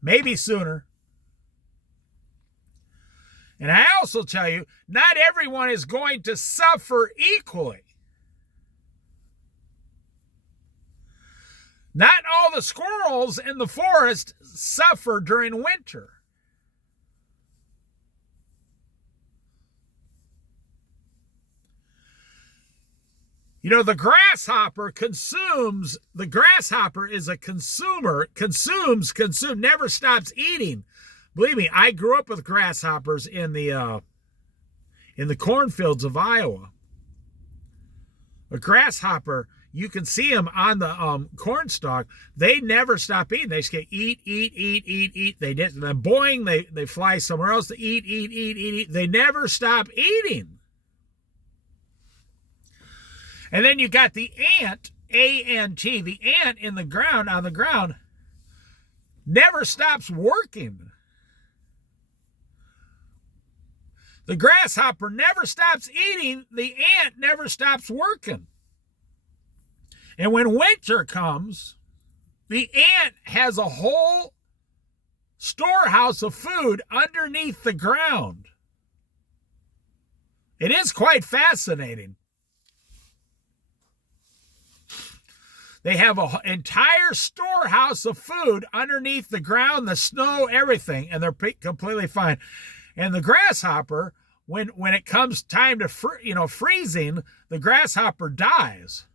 Maybe sooner. And I also tell you, not everyone is going to suffer equally. Not all the squirrels in the forest suffer during winter. The grasshopper is a consumer, consumes, never stops eating. Believe me, I grew up with grasshoppers in the cornfields of Iowa. A grasshopper, you can see them on the corn stalk. They never stop eating. They just get eat. They boing, they fly somewhere else to eat. They never stop eating. And then you got the ant, A-N-T, the ant on the ground, never stops working. The grasshopper never stops eating. The ant never stops working. And when winter comes, the ant has a whole storehouse of food underneath the ground. It is quite fascinating. They have an entire storehouse of food underneath the ground, the snow, everything, and they're completely fine. And the grasshopper, when it comes time to freezing, the grasshopper dies.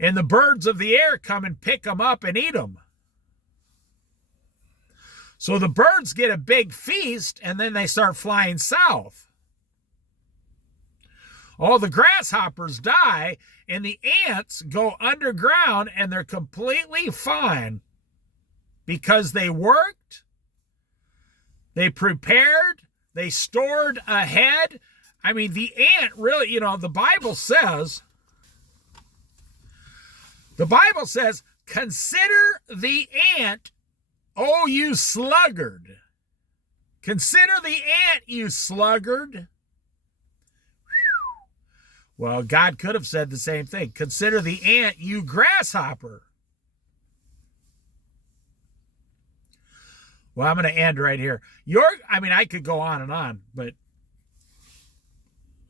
And the birds of the air come and pick them up and eat them. So the birds get a big feast, and then they start flying south. All the grasshoppers die, and the ants go underground, and they're completely fine because they worked, they prepared, they stored ahead. I mean, the ant really, the Bible says, consider the ant, oh, you sluggard. Consider the ant, you sluggard. Well, God could have said the same thing. Consider the ant, you grasshopper. Well, I'm going to end right here. I could go on, but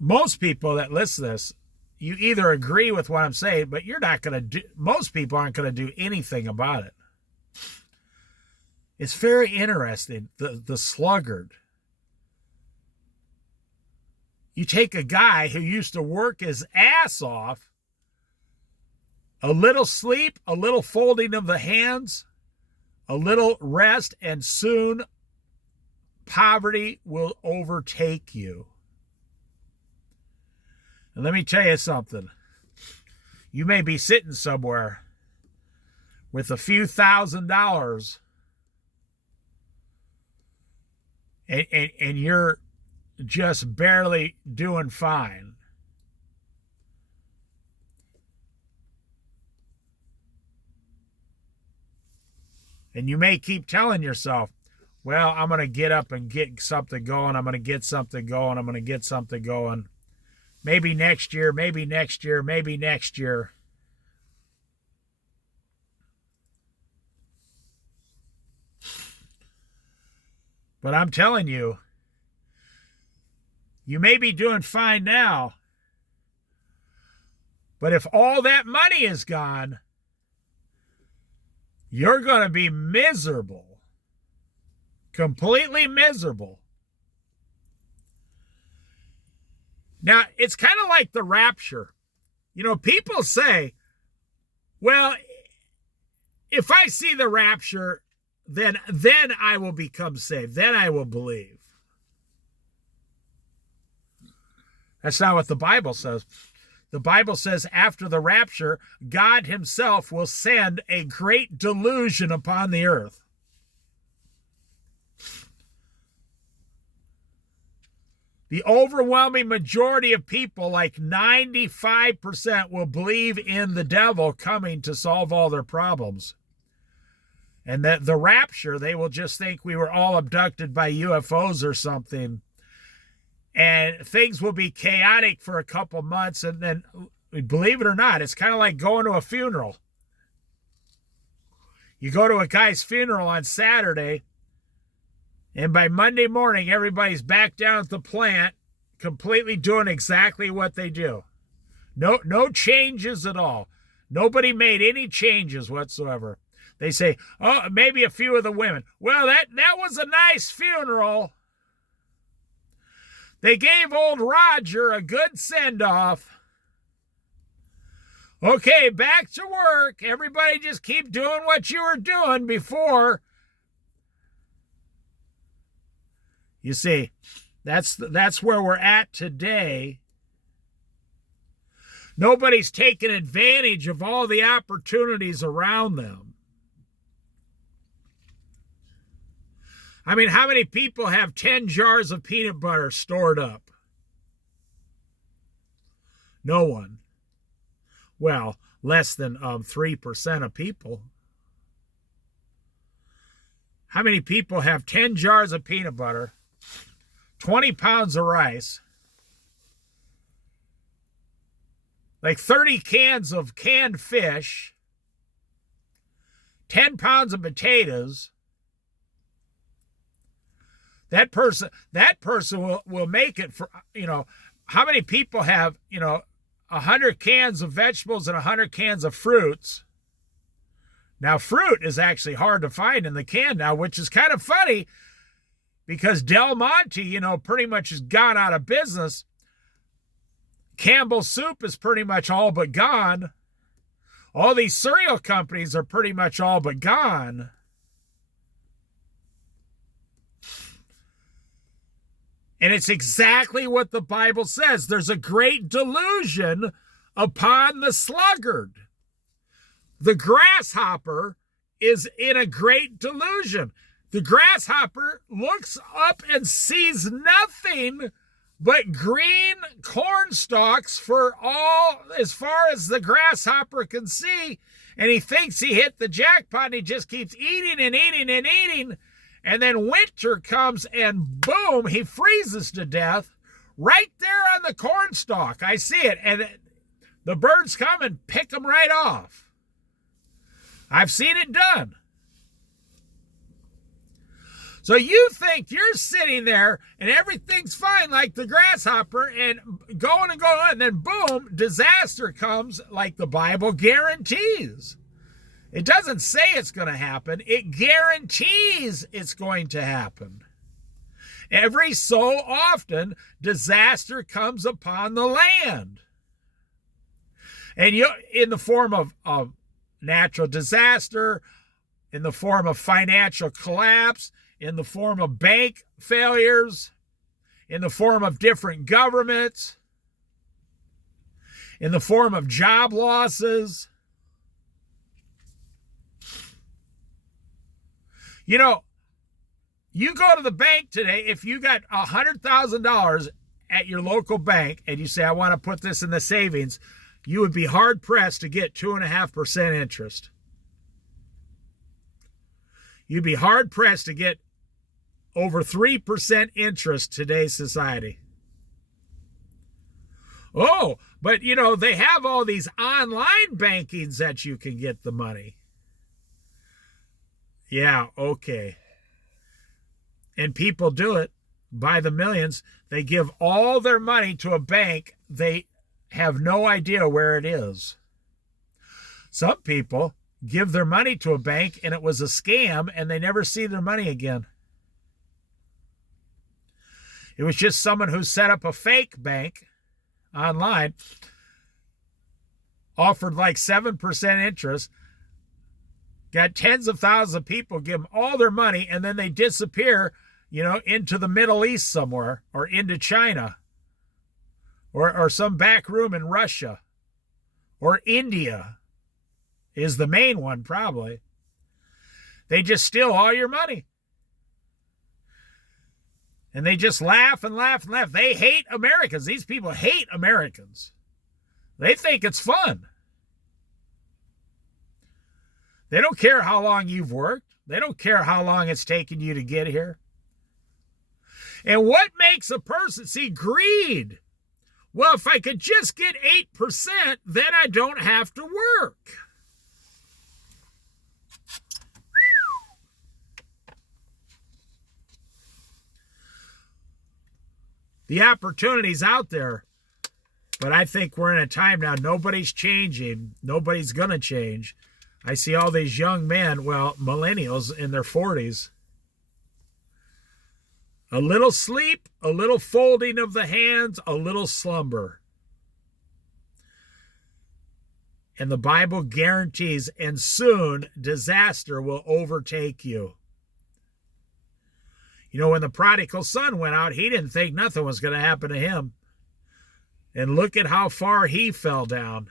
most people that listen to this, you either agree with what I'm saying, but you're not going to do, most people aren't going to do anything about it. It's very interesting, the sluggard. You take a guy who used to work his ass off, a little sleep, a little folding of the hands, a little rest, and soon poverty will overtake you. And let me tell you something. You may be sitting somewhere with a few $1,000s and you're just barely doing fine. And you may keep telling yourself, well, I'm going to get up and get something going. I'm going to get something going. I'm going to get something going. Maybe next year, maybe next year, maybe next year. But I'm telling you, you may be doing fine now, but if all that money is gone, you're going to be miserable, completely miserable. Now, it's kind of like the rapture. People say, well, if I see the rapture, then I will become saved. Then I will believe. That's not what the Bible says. The Bible says after the rapture, God himself will send a great delusion upon the earth. The overwhelming majority of people, like 95%, will believe in the devil coming to solve all their problems. And that the rapture, they will just think we were all abducted by UFOs or something. And things will be chaotic for a couple months. And then, believe it or not, it's kind of like going to a funeral. You go to a guy's funeral on Saturday, and by Monday morning, everybody's back down at the plant, completely doing exactly what they do. No changes at all. Nobody made any changes whatsoever. They say, oh, maybe a few of the women. Well, that was a nice funeral. They gave old Roger a good send-off. Okay, back to work. Everybody just keep doing what you were doing before. You see, that's where we're at today. Nobody's taking advantage of all the opportunities around them. I mean, how many people have 10 jars of peanut butter stored up? No one. Well, less than 3% of people. How many people have 10 jars of peanut butter, 20 pounds of rice, like 30 cans of canned fish, 10 pounds of potatoes, that person will make it for, how many people have, 100 cans of vegetables and 100 cans of fruits? Now, fruit is actually hard to find in the can now, which is kind of funny because Del Monte, pretty much has gone out of business. Campbell's Soup is pretty much all but gone. All these cereal companies are pretty much all but gone. And it's exactly what the Bible says. There's a great delusion upon the sluggard. The grasshopper is in a great delusion. The grasshopper looks up and sees nothing but green corn stalks for all as far as the grasshopper can see. And he thinks he hit the jackpot, and he just keeps eating and eating and eating. And then winter comes and boom, he freezes to death right there on the corn stalk. I see it. And the birds come and pick him right off. I've seen it done. So you think you're sitting there and everything's fine like the grasshopper and going, and then boom, disaster comes like the Bible guarantees. It doesn't say it's going to happen. It guarantees it's going to happen. Every so often, disaster comes upon the land. And in the form of natural disaster, in the form of financial collapse, in the form of bank failures, in the form of different governments, in the form of job losses. You go to the bank today, if you got $100,000 at your local bank and you say, I want to put this in the savings, you would be hard-pressed to get 2.5% interest. You'd be hard-pressed to get over 3% interest today's society. Oh, but they have all these online bankings that you can get the money. Yeah, okay. And people do it by the millions. They give all their money to a bank. They have no idea where it is. Some people give their money to a bank and it was a scam and they never see their money again. It was just someone who set up a fake bank online, offered like 7% interest, got tens of thousands of people, give them all their money, and then they disappear, into the Middle East somewhere or into China or some back room in Russia or India is the main one probably. They just steal all your money. And they just laugh and laugh and laugh. They hate Americans. These people hate Americans. They think it's fun. They don't care how long you've worked. They don't care how long it's taken you to get here. And what makes a person see greed? Well, if I could just get 8%, then I don't have to work. The opportunity's out there, but I think we're in a time now, nobody's changing. Nobody's going to change. I see all these young men, millennials in their 40s. A little sleep, a little folding of the hands, a little slumber. And the Bible guarantees, and soon disaster will overtake you. When the prodigal son went out, he didn't think nothing was going to happen to him. And look at how far he fell down.